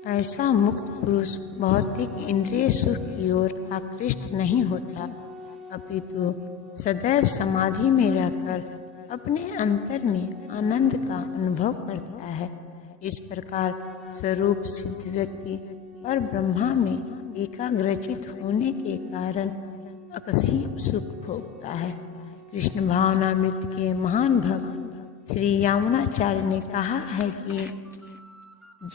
ऐसा मुक्त पुरुष भौतिक इंद्रिय सुख की ओर आकृष्ट नहीं होता, अपितु सदैव समाधि में रहकर अपने अंतर में आनंद का अनुभव करता है। इस प्रकार स्वरूप सिद्ध व्यक्ति पर ब्रह्मा में एकाग्रचित होने के कारण असीम सुख भोगता है। कृष्ण भावनामृत के महान भक्त श्री यामुनाचार्य ने कहा है कि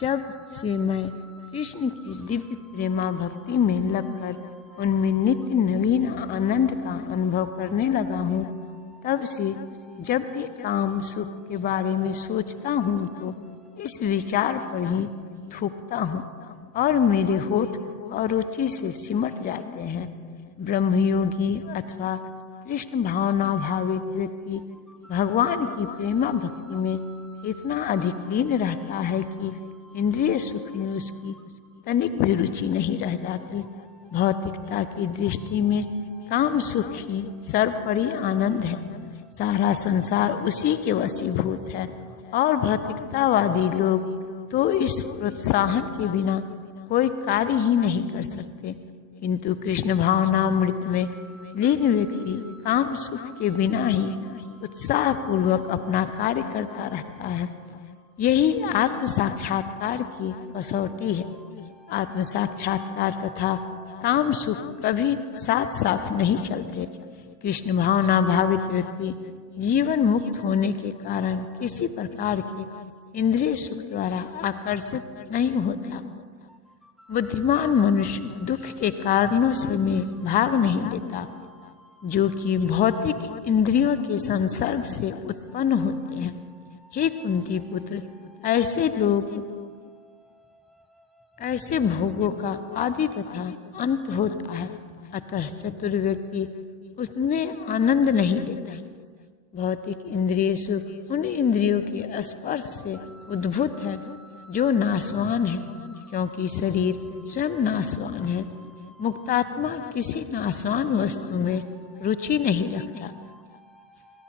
जब से मैं कृष्ण की दिव्य प्रेमा भक्ति में लगकर उनमें नित्य नवीन आनंद का अनुभव करने लगा हूँ, तब से जब भी काम सुख के बारे में सोचता हूँ तो इस विचार पर ही थूकता हूँ और मेरे होठ अरुचि से सिमट जाते हैं। ब्रह्मयोगी अथवा कृष्ण भावना भावित व्यक्ति भगवान की प्रेमा भक्ति में इतना अधिक लीन रहता है कि इंद्रिय सुख में उसकी तनिक भी रुचि नहीं रह जाती। भौतिकता की दृष्टि में काम सुख ही सर्वोपरि आनंद है। सारा संसार उसी के वशीभूत है और भौतिकतावादी लोग तो इस प्रोत्साहन के बिना कोई कार्य ही नहीं कर सकते, किंतु कृष्ण भावनामृत में लीन व्यक्ति काम सुख के बिना ही उत्साह पूर्वक अपना कार्य करता रहता है। यही आत्म साक्षात्कार की कसौटी है। आत्म साक्षात्कार तथा काम सुख कभी साथ साथ नहीं चलते। कृष्ण भावना भावित व्यक्ति जीवन मुक्त होने के कारण किसी प्रकार के इंद्रिय सुख द्वारा आकर्षित नहीं होता। बुद्धिमान मनुष्य दुख के कारणों से में भाग नहीं लेता, जो कि भौतिक इंद्रियों के संसर्ग से उत्पन्न होते हैं। हे कुंती पुत्र, ऐसे भोगों का आदि तथा अंत होता है, अतः चतुर व्यक्ति उसमें आनंद नहीं लेता। भौतिक इंद्रिय सुख उन इंद्रियों के स्पर्श से उद्भूत है जो नाशवान है, क्योंकि शरीर स्वयं नाशवान है। मुक्तात्मा किसी नाशवान वस्तु में रुचि नहीं रखता।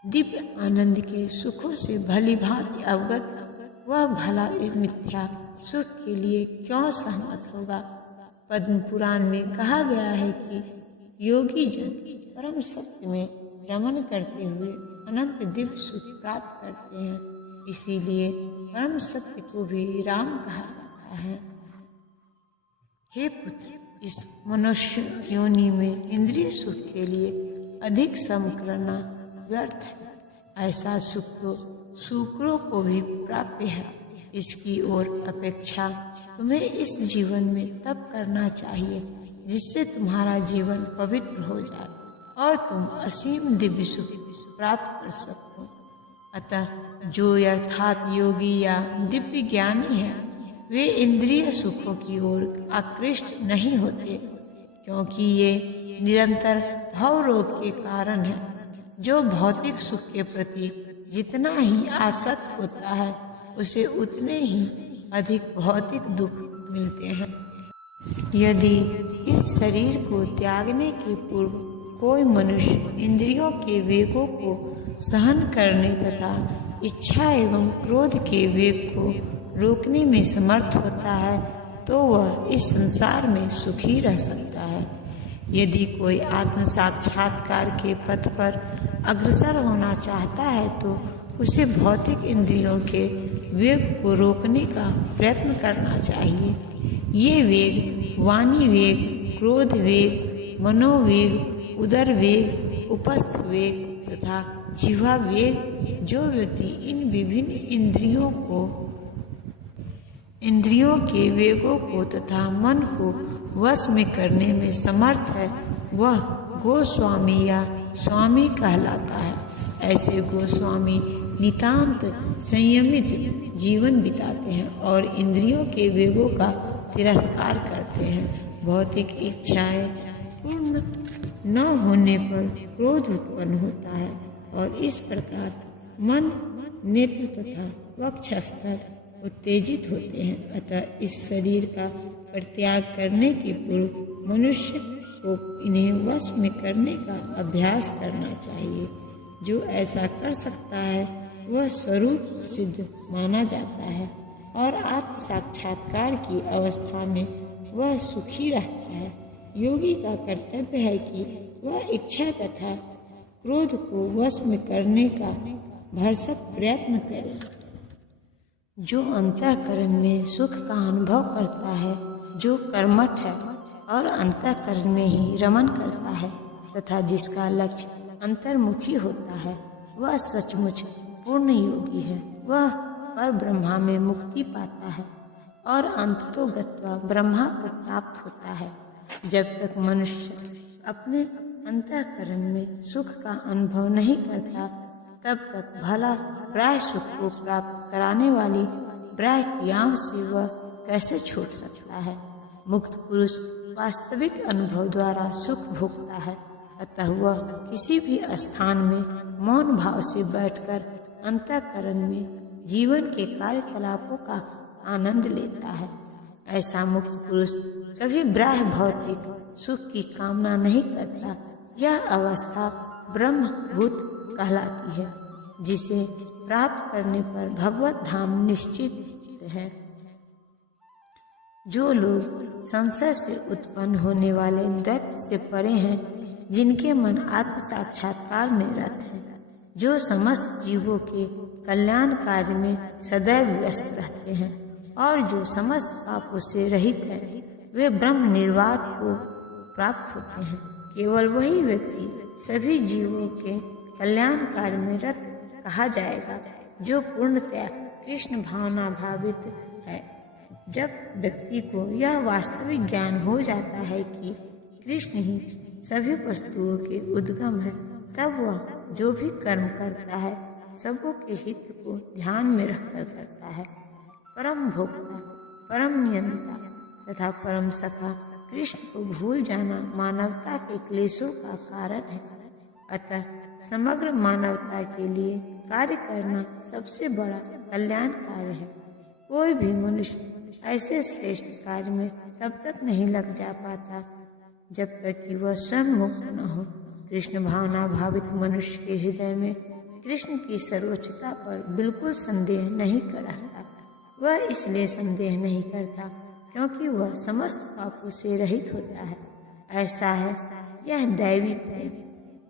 दिव्य आनंद के सुखों से भली भांति अवगत वह भला मिथ्या सुख के लिए क्यों सहमत होगा। पद्म पुराण में कहा गया है कि योगी जन परम सत्य में भ्रमण करते हुए अनंत दिव्य सुख प्राप्त करते हैं, इसीलिए परम सत्य को भी राम कहा जाता है। हे पुत्र, इस मनुष्य योनि में इंद्रिय सुख के लिए अधिक श्रम करना व्यर्थ है। ऐसा सुख तो शूकरों को भी प्राप्य है। इसकी ओर अपेक्षा तुम्हें इस जीवन में तप करना चाहिए, जिससे तुम्हारा जीवन पवित्र हो जाए और तुम असीम दिव्य सुख प्राप्त कर सको। अतः जो अर्थात योगी या दिव्य ज्ञानी है, वे इंद्रिय सुखों की ओर आकृष्ट नहीं होते, क्योंकि ये निरंतर भव रोग के कारण है। जो भौतिक सुख के प्रति जितना ही आसक्त होता है, उसे उतने ही अधिक भौतिक दुख मिलते हैं। यदि इस शरीर को त्यागने के पूर्व कोई मनुष्य इंद्रियों के वेगों को सहन करने तथा इच्छा एवं क्रोध के वेग को रोकने में समर्थ होता है, तो वह इस संसार में सुखी रह सकता है। यदि कोई आत्म साक्षात्कार के पथ पर अग्रसर होना चाहता है, तो उसे भौतिक इंद्रियों के वेग को रोकने का प्रयत्न करना चाहिए। ये वेग वाणी वेग, क्रोध वेग, मनोवेग, उदर वेग, उपस्थ वेग तथा जिह्वा वेग, जो व्यक्ति इन विभिन्न इंद्रियों के वेगों को तथा मन को वश में करने में समर्थ है, वह गोस्वामी या स्वामी कहलाता है। ऐसे गोस्वामी नितांत संयमित जीवन बिताते हैं और इंद्रियों के वेगों का तिरस्कार करते हैं। भौतिक इच्छाएं पूर्ण न होने पर क्रोध उत्पन्न होता है और इस प्रकार मन, नेत्र तथा वक्षस्थल उत्तेजित होते हैं। अतः इस शरीर का परित्याग करने के पूर्व मनुष्य को इन्हें वश में करने का अभ्यास करना चाहिए। जो ऐसा कर सकता है, वह स्वरूप सिद्ध माना जाता है और आत्म साक्षात्कार की अवस्था में वह सुखी रहता है। योगी का कर्तव्य है कि वह इच्छा तथा क्रोध को वश में करने का भरसक प्रयत्न करे। जो अंतःकरण में सुख का अनुभव करता है, जो कर्मठ है और अंतःकरण में ही रमन करता है तथा जिसका लक्ष्य अंतर्मुखी होता है, वह सचमुच पूर्ण योगी है। वह पर ब्रह्मा में मुक्ति पाता है और अंततो गत्वा ब्रह्मा को प्राप्त होता है। जब तक मनुष्य अपने अंतःकरण में सुख का अनुभव नहीं करता, तब तक भला प्राय सुख को प्राप्त कराने वाली प्राय क्रियाओं से वह कैसे छूट सकता है। मुक्त पुरुष वास्तविक अनुभव द्वारा सुख भोगता है, अतः वह किसी भी स्थान में मौन भाव से बैठकर अंतःकरण में जीवन के कार्यकलापों का आनंद लेता है। ऐसा मुक्त पुरुष कभी बाह्य भौतिक सुख की कामना नहीं करता। यह अवस्था ब्रह्मभूत कहलाती है, जिसे प्राप्त करने पर भगवत धाम निश्चित है। जो लोग संशय से उत्पन्न होने वाले दैत्य से परे हैं, जिनके मन आत्म साक्षात्कार में रत हैं, जो समस्त जीवों के कल्याण कार्य में सदैव व्यस्त रहते हैं और जो समस्त पापों से रहित हैं, वे ब्रह्म निर्वाण को प्राप्त होते हैं। केवल वही व्यक्ति सभी जीवों के कल्याण कार्य में रत कहा जाएगा, जो पूर्णतया कृष्ण भावना भावित है। जब व्यक्ति को यह वास्तविक ज्ञान हो जाता है कि कृष्ण ही सभी वस्तुओं के उद्गम है, तब वह जो भी कर्म करता है सबों के हित को ध्यान में रखकर करता है। परम भोक्ता, परम नियंता तथा परम सखा कृष्ण को भूल जाना मानवता के क्लेशों का कारण है। अतः समग्र मानवता के लिए कार्य करना सबसे बड़ा कल्याण कार्य है। कोई भी मनुष्य ऐसे श्रेष्ठ कार्य में तब तक नहीं लग जा पाता जब तक कि वह स्वयं मुक्त न हो। कृष्ण भावना भावित मनुष्य के हृदय में कृष्ण की सर्वोच्चता पर बिल्कुल संदेह नहीं करता। वह इसलिए संदेह नहीं करता क्योंकि वह समस्त पापों से रहित होता है। ऐसा है यह दैवी प्रेम।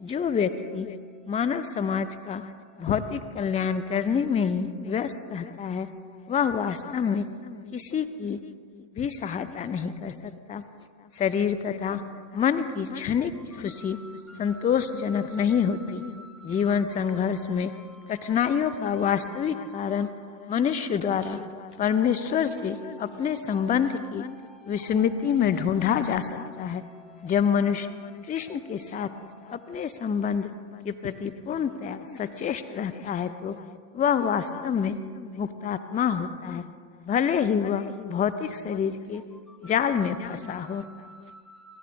जो व्यक्ति मानव समाज का भौतिक कल्याण करने में ही व्यस्त रहता है, वह वास्तव में किसी की भी सहायता नहीं कर सकता। शरीर तथा मन की क्षणिक खुशी संतोषजनक नहीं होती। जीवन संघर्ष में कठिनाइयों का वास्तविक कारण मनुष्य द्वारा परमेश्वर से अपने संबंध की विस्मृति में ढूंढा जा सकता है। जब मनुष्य कृष्ण के साथ अपने संबंध के प्रति पूर्णतया सचेष्ट रहता है, तो वह वास्तव में मुक्तात्मा होता है, भले ही वह भौतिक शरीर के जाल में फंसा हो।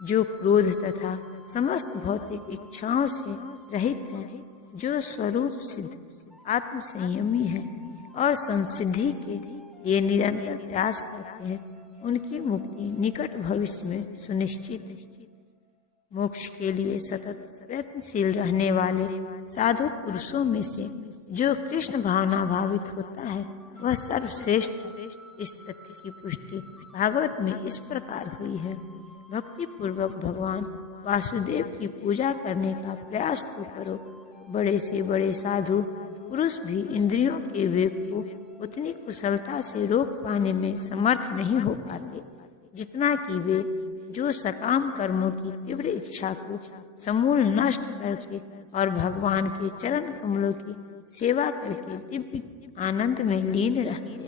जो क्रोध तथा समस्त भौतिक इच्छाओं से रहित है, जो स्वरूप सिद्ध आत्म संयमी है और संसिद्धि के लिए निरंतर प्रयास करते हैं, उनकी मुक्ति निकट भविष्य में सुनिश्चित है। मोक्ष के लिए सतत प्रयत्नशील रहने वाले साधु पुरुषों में से जो कृष्ण भावना भावित होता है, वह सर्वश्रेष्ठ। इस तथ्य की पुष्टि भागवत में इस प्रकार हुई है। भक्ति पूर्वक भगवान वासुदेव की पूजा करने का प्रयास तो करो। बड़े से बड़े साधु पुरुष भी इंद्रियों के वेग को उतनी कुशलता से रोक पाने में समर्थ नहीं हो पाते जितना कि वे जो सकाम कर्मों की तीव्र इच्छा को समूल नष्ट करके और भगवान के चरण कमलों की सेवा करके दिव्य आनंद में लीन रहते हैं।